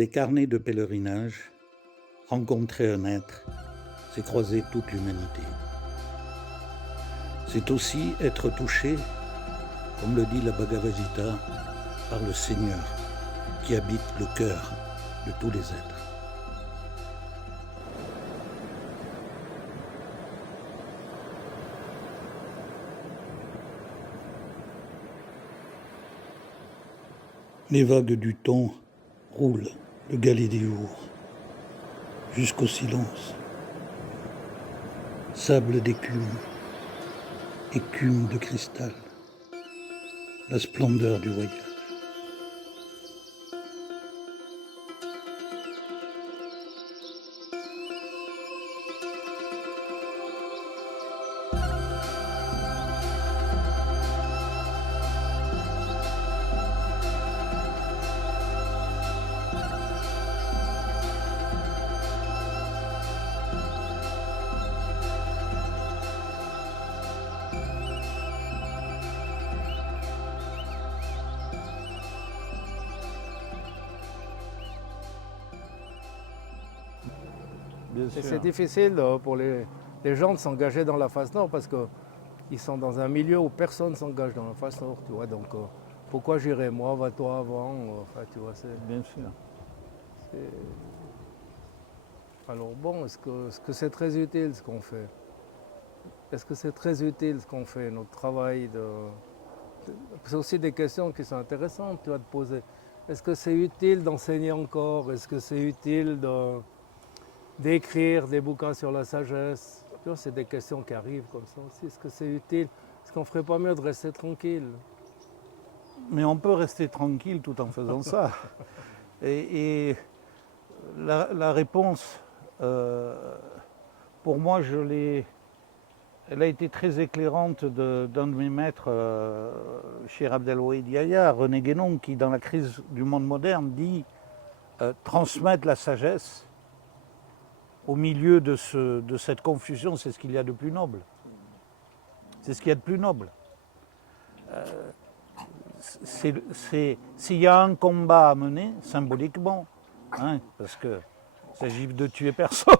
Des carnets de pèlerinage, rencontrer un être, c'est croiser toute l'humanité. C'est aussi être touché, comme le dit la Bhagavad Gita, par le Seigneur qui habite le cœur de tous les êtres. Les vagues du temps roulent le galet des jours jusqu'au silence. Sable d'écume, écume de cristal, la splendeur du voyage. Et c'est difficile pour les gens de s'engager dans la face nord parce qu'ils sont dans un milieu où personne ne s'engage dans la face nord, tu vois. Donc pourquoi j'irai moi, va-toi avant, enfin tu vois, c'est... Bien sûr. Alors bon, est-ce que c'est très utile ce qu'on fait? Est-ce que c'est très utile ce qu'on fait, notre travail C'est aussi des questions qui sont intéressantes, tu vois, de poser. Est-ce que c'est utile d'enseigner encore? Est-ce que c'est utile d'écrire des bouquins sur la sagesse? Tu vois, c'est des questions qui arrivent comme ça aussi. Est-ce que c'est utile? Est-ce qu'on ne ferait pas mieux de rester tranquille? Mais on peut rester tranquille tout en faisant ça. Et la réponse, pour moi, elle a été très éclairante d'un de mes maîtres, Cheikh Abdelwahid Yahya, René Guénon, qui, dans la crise du monde moderne, dit transmettre la sagesse au milieu de cette confusion, c'est ce qu'il y a de plus noble. C'est ce qu'il y a de plus noble. S'il y a un combat à mener, symboliquement, hein, parce qu'il s'agit de tuer personne,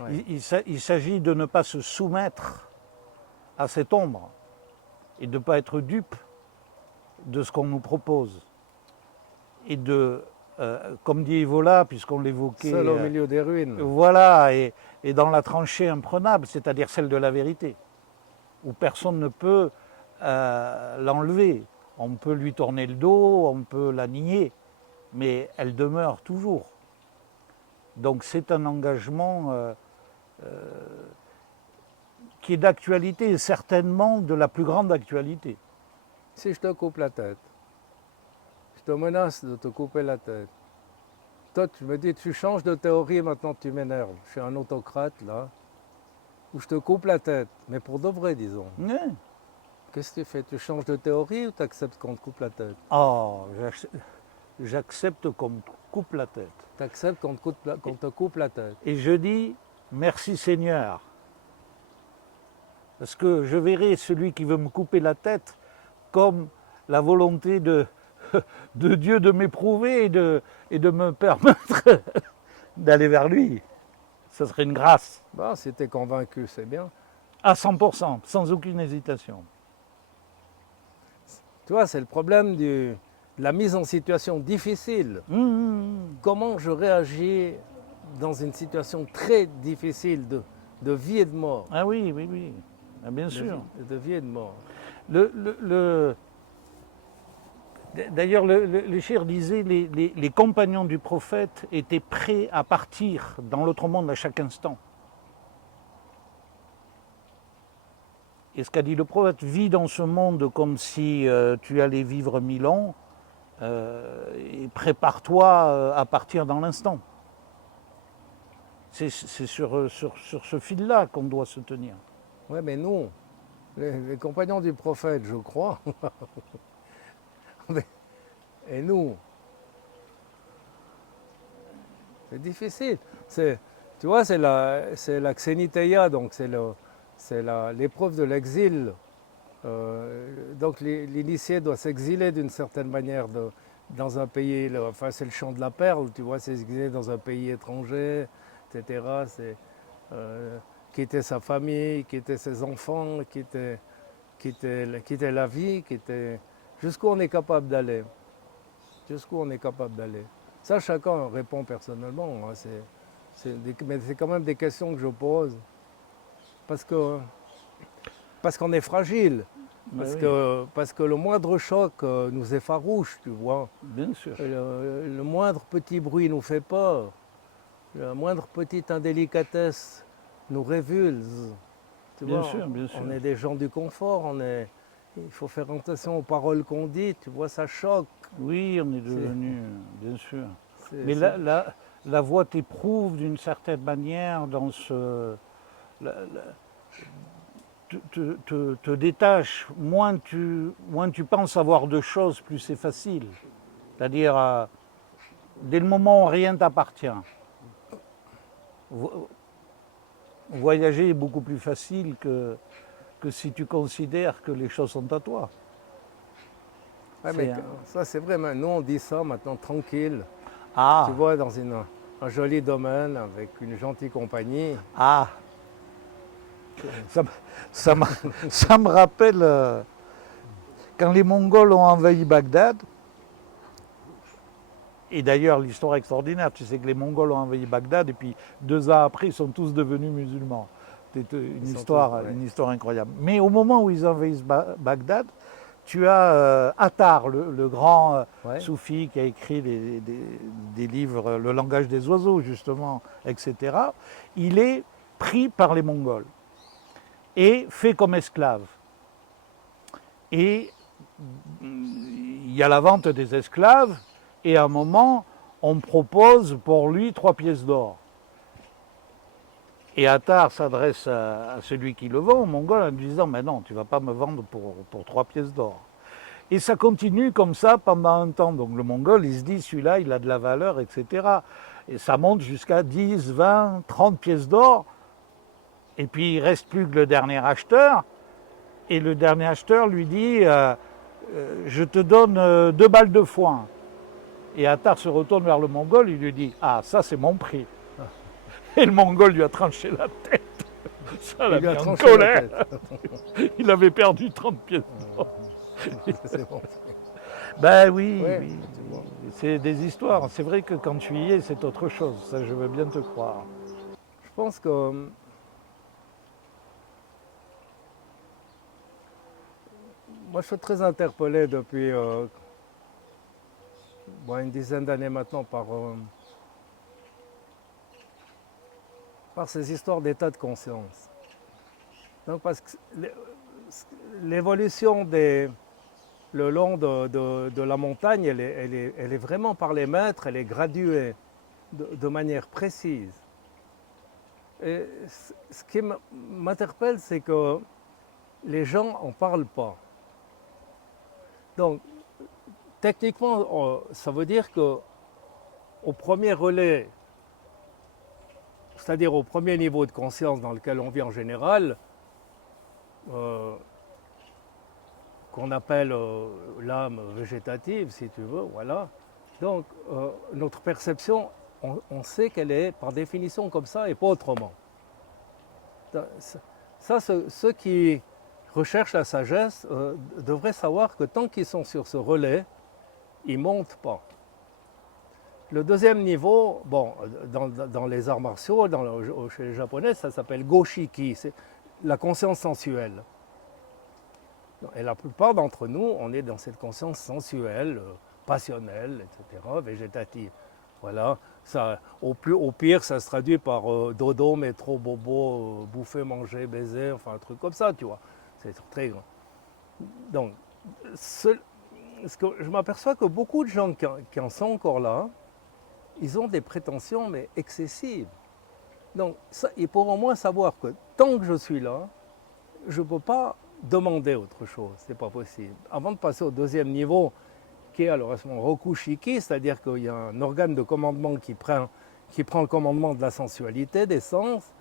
ouais. il s'agit de ne pas se soumettre à cette ombre et de ne pas être dupe de ce qu'on nous propose. Et de, comme dit Evola, puisqu'on l'évoquait... Seul au milieu des ruines. Voilà, et dans la tranchée imprenable, c'est-à-dire celle de la vérité, où personne ne peut l'enlever. On peut lui tourner le dos, on peut la nier, mais elle demeure toujours. Donc c'est un engagement qui est d'actualité, et certainement de la plus grande actualité. Si je te coupe la tête, je te menace de te couper la tête. Toi, tu me dis, tu changes de théorie, maintenant tu m'énerves. Je suis un autocrate, là, où je te coupe la tête, mais pour de vrai, disons. Ouais. Qu'est-ce que tu fais? Tu changes de théorie ou tu acceptes qu'on te coupe la tête? Oh, j'accepte qu'on me coupe la tête. Tu acceptes qu'on te coupe la tête. Et je dis, merci Seigneur. Parce que je verrai celui qui veut me couper la tête comme la volonté de Dieu de m'éprouver et de me permettre d'aller vers lui. Ce serait une grâce. Bah, si tu es convaincu, c'est bien. À 100%, sans aucune hésitation. Tu vois, c'est le problème de la mise en situation difficile. Comment je réagis dans une situation très difficile de vie et de mort? Ah oui, oui, oui, bien sûr. De vie et de mort. D'ailleurs, le Cheikh disait les compagnons du prophète étaient prêts à partir dans l'autre monde à chaque instant. Et ce qu'a dit le prophète, vis dans ce monde comme si tu allais vivre 1000 ans et prépare-toi à partir dans l'instant. C'est sur ce fil-là qu'on doit se tenir. Oui, mais nous, les compagnons du prophète, je crois, et nous, c'est difficile. Tu vois, c'est la Xeniteia, donc c'est l'épreuve de l'exil. Donc l'initié doit s'exiler d'une certaine manière dans un pays, enfin c'est le chant de la perle, tu vois, c'est exilé dans un pays étranger, etc. C'est quitter sa famille, quitter ses enfants, quitter la vie, jusqu'où on est capable d'aller. Jusqu'où on est capable d'aller. Ça, chacun répond personnellement. Hein, mais c'est quand même des questions que je pose. Parce qu'on est fragile. Parce que le moindre choc nous effarouche, tu vois. Bien sûr. Le moindre petit bruit nous fait peur. La moindre petite indélicatesse nous révulse. Tu Bien vois, sûr, bien sûr. on est des gens du confort. Il faut faire attention aux paroles qu'on dit. Tu vois, ça choque. Oui, on est devenu, bien sûr. C'est- Mais c'est- la voix t'éprouve d'une certaine manière dans ce... te détache. Moins tu penses avoir de choses, plus c'est facile. C'est-à-dire, dès le moment où rien t'appartient, voyager est beaucoup plus facile que si tu considères que les choses sont à toi. Ouais, mais ça, c'est vrai. Mais nous, on dit ça maintenant tranquille. Ah, Tu vois, dans un joli domaine, avec une gentille compagnie. ah, ça, ça, me, ça me rappelle quand les Mongols ont envahi Bagdad. Et d'ailleurs, l'histoire extraordinaire, tu sais que les Mongols ont envahi Bagdad et puis 2 ans après, ils sont tous devenus musulmans. C'est une histoire incroyable. Mais au moment où ils envahissent Bagdad, tu as Attar, le grand soufi qui a écrit des livres, Le langage des oiseaux, justement, etc. Il est pris par les Mongols et fait comme esclave. Et il y a la vente des esclaves, et à un moment, on propose pour lui 3 pièces d'or. Et Attar s'adresse à celui qui le vend, au Mongol, en lui disant « Mais non, tu ne vas pas me vendre pour 3 pièces d'or. » Et ça continue comme ça pendant un temps. Donc le Mongol, il se dit « Celui-là, il a de la valeur, etc. » Et ça monte jusqu'à 10, 20, 30 pièces d'or. Et puis il ne reste plus que le dernier acheteur. Et le dernier acheteur lui dit je te donne 2 balles de foin. Et Attar se retourne vers le Mongol, il lui dit ah, ça c'est mon prix. Et le Mongol lui a tranché la tête. Ça l'a mis en colère. Il avait perdu 30 pièces d'or. Bon. Ben oui, oui. C'est des histoires. C'est vrai que quand tu y es, c'est autre chose. Ça, je veux bien te croire. Je pense que moi, je suis très interpellé depuis une dizaine d'années maintenant par ces histoires d'état de conscience. Donc, parce que l'évolution le long de la montagne, elle est vraiment par les mètres, elle est graduée de manière précise. Et ce qui m'interpelle, c'est que les gens n'en parlent pas. Donc, techniquement, ça veut dire qu'au premier relais, c'est-à-dire au premier niveau de conscience dans lequel on vit en général, qu'on appelle l'âme végétative, si tu veux, voilà. Donc, notre perception, on sait qu'elle est par définition comme ça et pas autrement. Ça, ceux qui recherchent la sagesse devraient savoir que tant qu'ils sont sur ce relais, ils ne montent pas. Le deuxième niveau, bon, dans les arts martiaux, chez les Japonais, ça s'appelle Goshiki, c'est la conscience sensuelle. Et la plupart d'entre nous, on est dans cette conscience sensuelle, passionnelle, etc., végétative. Voilà, ça, au pire, ça se traduit par dodo, métro, bobo, bouffer, manger, baiser, enfin un truc comme ça, tu vois. C'est très grand. Donc, je m'aperçois que beaucoup de gens qui en sont encore là, ils ont des prétentions, mais excessives. Donc, ils pourront au moins savoir que tant que je suis là, je ne peux pas demander autre chose, c'est pas possible. Avant de passer au deuxième niveau, qui est alors mon Rokushiki, c'est-à-dire qu'il y a un organe de commandement qui prend le commandement de la sensualité, des sens,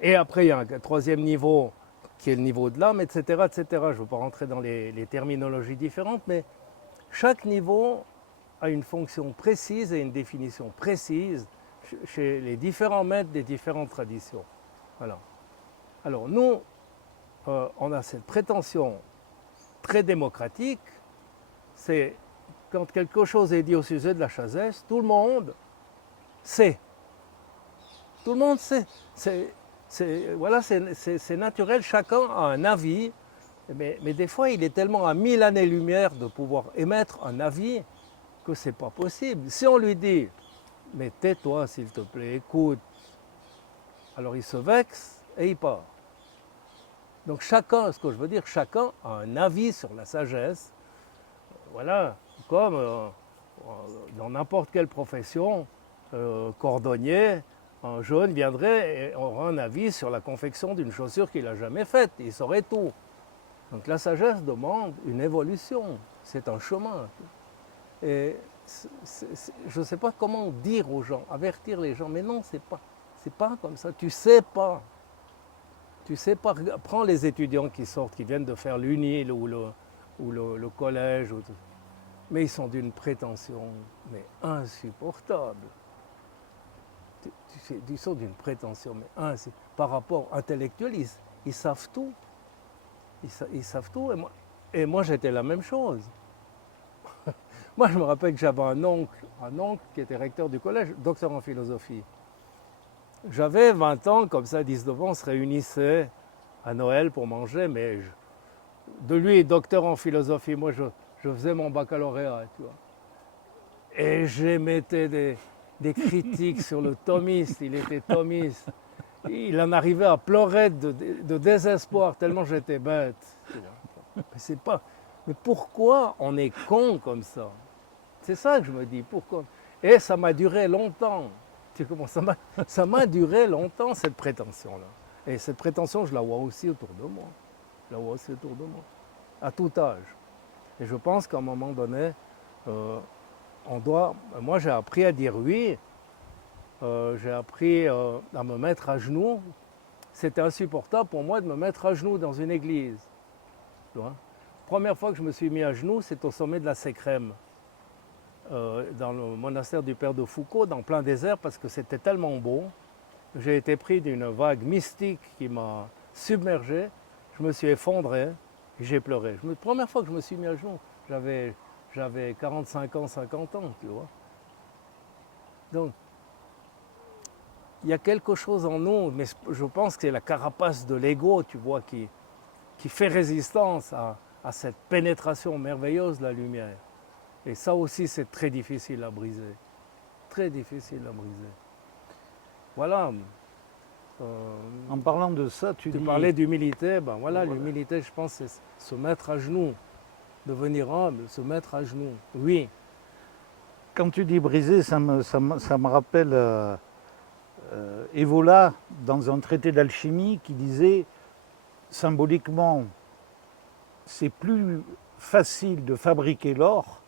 et après il y a un troisième niveau qui est le niveau de l'âme, etc., etc. Je ne veux pas rentrer dans les terminologies différentes, mais chaque niveau a une fonction précise et une définition précise chez les différents maîtres des différentes traditions. Voilà. Alors nous, on a cette prétention très démocratique, c'est quand quelque chose est dit au sujet de la chazès, tout le monde sait. Tout le monde sait. C'est naturel, chacun a un avis, mais des fois il est tellement à 1000 années-lumière de pouvoir émettre un avis que c'est pas possible. Si on lui dit « mais tais-toi s'il te plaît, écoute », alors il se vexe et il part. Donc chacun, ce que je veux dire, chacun a un avis sur la sagesse. Voilà, comme dans n'importe quelle profession, cordonnier, un jeune viendrait et aura un avis sur la confection d'une chaussure qu'il n'a jamais faite, il saurait tout. Donc la sagesse demande une évolution, c'est un chemin. Et je ne sais pas comment dire aux gens, avertir les gens, mais non, c'est pas comme ça, tu sais pas. Tu sais pas, prends les étudiants qui sortent, qui viennent de faire l'UNIL ou le collège, mais ils sont d'une prétention mais insupportable. Ils sont d'une prétention mais par rapport intellectuel, ils savent tout. Ils savent tout et moi j'étais la même chose. Moi je me rappelle que j'avais un oncle qui était recteur du collège, docteur en philosophie. J'avais 20 ans, comme ça, 19 ans, on se réunissait à Noël pour manger, mais de lui, docteur en philosophie, moi je faisais mon baccalauréat, tu vois. Et j'émettais des critiques sur le thomiste, il était thomiste. Il en arrivait à pleurer de désespoir, tellement j'étais bête. Mais pourquoi on est con comme ça? C'est ça que je me dis, pourquoi? Et ça m'a duré longtemps. Tu sais comment ça m'a duré longtemps, cette prétention-là. Et cette prétention, je la vois aussi autour de moi. Je la vois aussi autour de moi, à tout âge. Et je pense qu'à un moment donné, moi j'ai appris à dire oui, j'ai appris à me mettre à genoux. C'était insupportable pour moi de me mettre à genoux dans une église. Tu vois? Première fois que je me suis mis à genoux, c'est au sommet de la Sécrème. Dans le monastère du Père de Foucault, dans plein désert, parce que c'était tellement beau. J'ai été pris d'une vague mystique qui m'a submergé. Je me suis effondré et j'ai pleuré. Première fois que je me suis mis à genoux, j'avais 45 ans, 50 ans, tu vois. Donc, il y a quelque chose en nous, mais je pense que c'est la carapace de l'ego, tu vois, qui fait résistance à cette pénétration merveilleuse de la lumière. Et ça aussi, c'est très difficile à briser. Très difficile à briser. Voilà. En parlant de ça, tu parlais d'humilité. Ben voilà, l'humilité, je pense, c'est se mettre à genoux. Devenir humble, se mettre à genoux. Oui. Quand tu dis briser, ça me rappelle Evola, dans un traité d'alchimie, qui disait, symboliquement, c'est plus facile de fabriquer l'or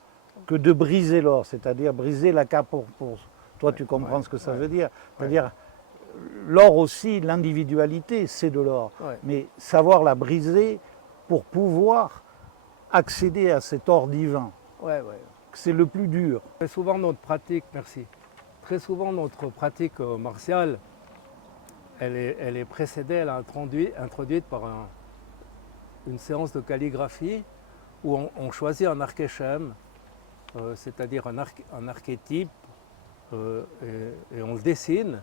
que de briser l'or, c'est-à-dire briser la cape pour toi, tu comprends ce que ça veut dire. C'est-à-dire, l'or aussi, l'individualité, c'est de l'or. Ouais. Mais savoir la briser pour pouvoir accéder à cet or divin, c'est le plus dur. Très souvent, notre pratique, merci. Très souvent, notre pratique martiale, elle est précédée, elle est introduite par une séance de calligraphie où on choisit un archéschème, c'est-à-dire un archétype, et on le dessine.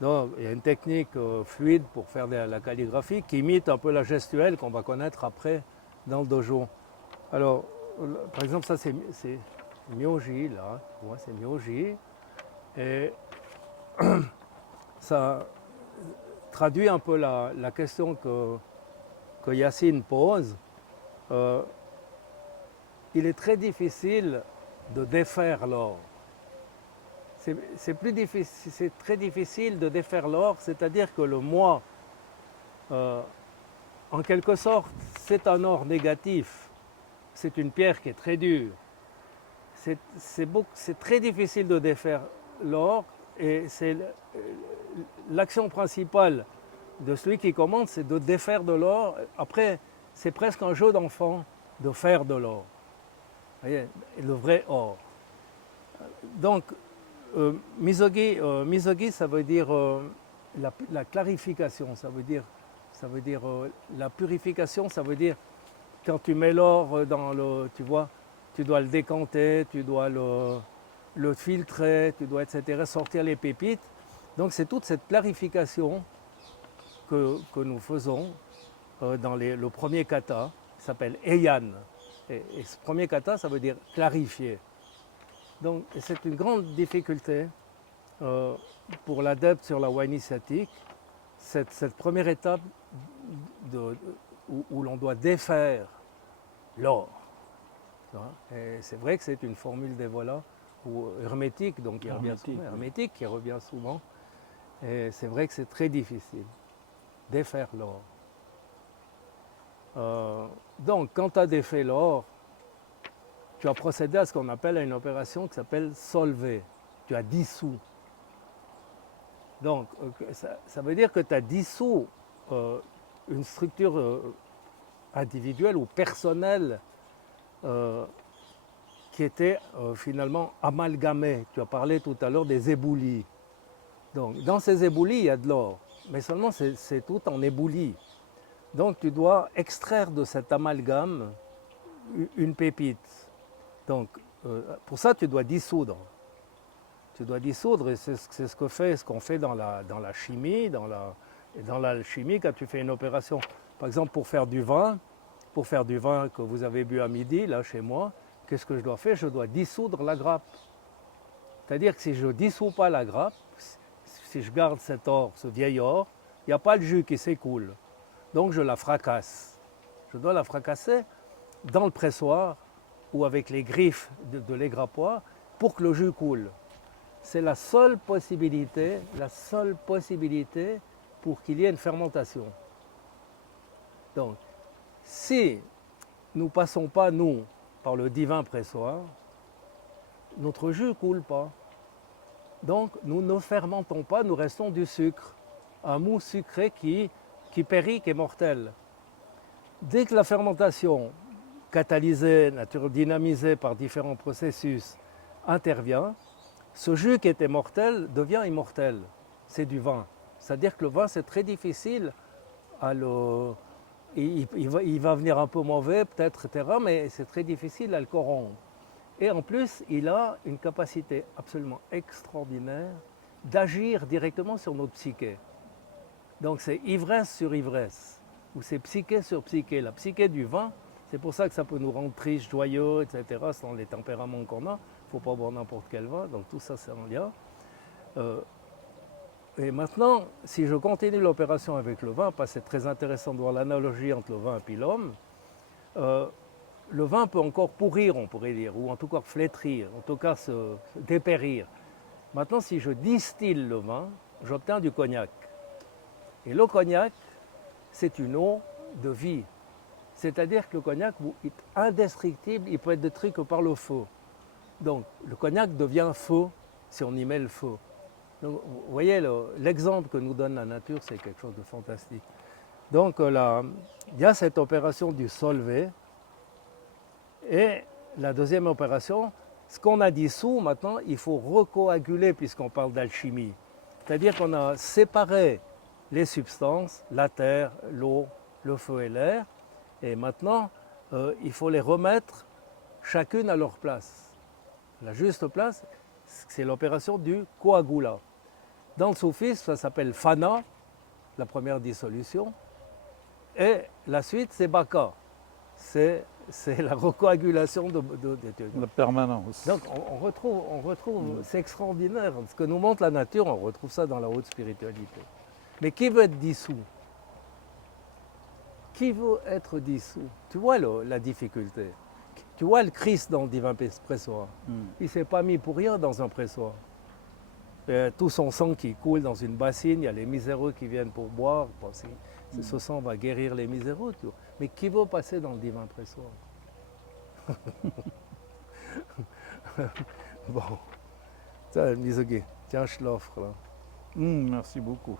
Donc, il y a une technique fluide pour faire de la calligraphie qui imite un peu la gestuelle qu'on va connaître après dans le dojo. Alors, par exemple, ça c'est Myoji, là, tu vois, c'est Myoji. Et ça traduit un peu la question que Yacine pose. Il est très difficile de défaire l'or. C'est très difficile de défaire l'or, c'est-à-dire que le moi, en quelque sorte, c'est un or négatif. C'est une pierre qui est très dure. C'est très difficile de défaire l'or et c'est l'action principale de celui qui commande, c'est de défaire de l'or. Après, c'est presque un jeu d'enfant de faire de l'or. Vous voyez, le vrai or. Donc, misogi, ça veut dire la clarification, ça veut dire la purification, ça veut dire quand tu mets l'or dans le, tu vois, tu dois le décanter, tu dois le filtrer, tu dois, etc., sortir les pépites. Donc c'est toute cette clarification que nous faisons dans le premier kata, qui s'appelle Heian. Et ce premier kata, ça veut dire clarifier. Donc c'est une grande difficulté pour l'adepte sur la voie initiatique, cette première étape où l'on doit défaire l'or. Et c'est vrai que c'est une formule d'Evola ou hermétique, donc qui revient souvent, hermétique qui revient souvent. Et c'est vrai que c'est très difficile, défaire l'or. Donc quand tu as défait l'or, tu as procédé à ce qu'on appelle une opération qui s'appelle solver. Tu as dissous. Donc ça veut dire que tu as dissous une structure individuelle ou personnelle qui était finalement amalgamée. Tu as parlé tout à l'heure des éboulis. Donc dans ces éboulis, il y a de l'or, mais seulement c'est tout en éboulis. Donc tu dois extraire de cet amalgame une pépite. Donc pour ça, tu dois dissoudre. Tu dois dissoudre, et c'est ce qu'on fait dans la chimie, dans l'alchimie, quand tu fais une opération. Par exemple, pour faire du vin que vous avez bu à midi, là, chez moi, qu'est-ce que je dois faire? Je dois dissoudre la grappe. C'est-à-dire que si je ne dissous pas la grappe, si je garde cet or, ce vieil or, il n'y a pas le jus qui s'écoule. Donc je la fracasse. Je dois la fracasser dans le pressoir ou avec les griffes de l'égrappoir pour que le jus coule. C'est la seule possibilité pour qu'il y ait une fermentation. Donc, si nous ne passons pas, nous, par le divin pressoir, notre jus ne coule pas. Donc, nous ne fermentons pas, nous restons du sucre, un mou sucré qui périt, qui est mortel. Dès que la fermentation, catalysée, dynamisée par différents processus, intervient, ce jus qui était mortel devient immortel. C'est du vin. C'est-à-dire que le vin, c'est très difficile à le... Il va venir un peu mauvais, peut-être, etc., mais c'est très difficile à le corrompre. Et en plus, il a une capacité absolument extraordinaire d'agir directement sur notre psyché. Donc c'est ivresse sur ivresse, ou c'est psyché sur psyché. La psyché du vin, c'est pour ça que ça peut nous rendre tristes, joyeux, etc., selon les tempéraments qu'on a. Il ne faut pas boire n'importe quel vin, donc tout ça c'est en lien. Et maintenant, si je continue l'opération avec le vin, parce que c'est très intéressant de voir l'analogie entre le vin et puis l'homme, le vin peut encore pourrir, on pourrait dire, ou en tout cas flétrir, en tout cas se dépérir. Maintenant, si je distille le vin, j'obtiens du cognac. Et le cognac, c'est une eau de vie. C'est-à-dire que le cognac est indestructible, il peut être détruit que par le feu. Donc le cognac devient feu si on y met le feu. Donc, vous voyez, l'exemple que nous donne la nature, c'est quelque chose de fantastique. Donc il y a cette opération du solver. Et la deuxième opération, ce qu'on a dissous, maintenant, il faut recoaguler puisqu'on parle d'alchimie. C'est-à-dire qu'on a séparé les substances, la terre, l'eau, le feu et l'air. Et maintenant, il faut les remettre chacune à leur place. La juste place, c'est l'opération du coagula. Dans le soufisme, ça s'appelle fana, la première dissolution. Et la suite, c'est baka. C'est la recoagulation de la permanence. Donc on retrouve c'est extraordinaire. Ce que nous montre la nature, on retrouve ça dans la haute spiritualité. Mais qui veut être dissous? Qui veut être dissous? Tu vois la difficulté. Tu vois le Christ dans le divin pressoir. Il ne s'est pas mis pour rien dans un pressoir. Tout son sang qui coule dans une bassine, il y a les miséreux qui viennent pour boire. Ce sang va guérir les miséreux. Mais qui veut passer dans le divin pressoir? Bon, tiens, Misogi, tiens, je l'offre là. Merci beaucoup.